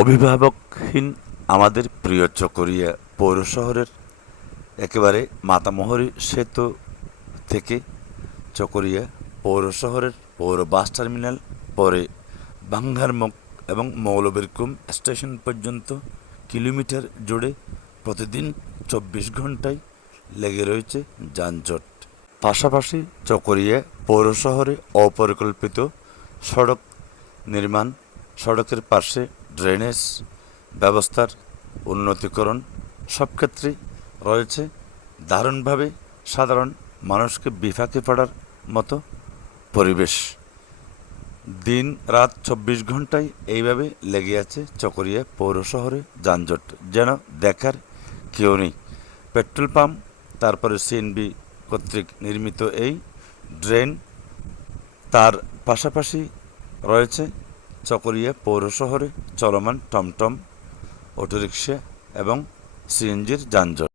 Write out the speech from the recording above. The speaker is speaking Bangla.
অভিভাবকহীন আমাদের প্রিয় চকরিয়া পৌর শহরের একেবারে মাতামহরী সেতু থেকে চকরিয়া পৌর শহরের পৌর বাস টার্মিনাল, পরে বাঙ্গারমুখ এবং মৌলভীরকুম স্টেশন পর্যন্ত কিলোমিটার জুড়ে প্রতিদিন ২৪ ঘন্টায় লেগে রয়েছে যানজট। পাশাপাশি চকরিয়া পৌর শহরে অপরিকল্পিত সড়ক নির্মাণ, সড়কের পাশে ড্রেনেজ ব্যবস্থার উন্নতিকরণ সব ক্ষেত্রেই রয়েছে দারুণভাবে সাধারণ মানুষকে বিপাকে পড়ার মতো পরিবেশ। দিন রাত ২৪ ঘন্টায় এইভাবে লেগে আছে চকরিয়া পৌর শহরে যানজট, যেন দেখার কেউ নেই। পেট্রোল পাম্প, তারপরে সিএনবি কর্তৃক নির্মিত এই ড্রেন, তার পাশাপাশি রয়েছে চকরিয়া পৌর শহরে চলমান টমটম, অটোরিকশা এবং সিএনজির যানজট।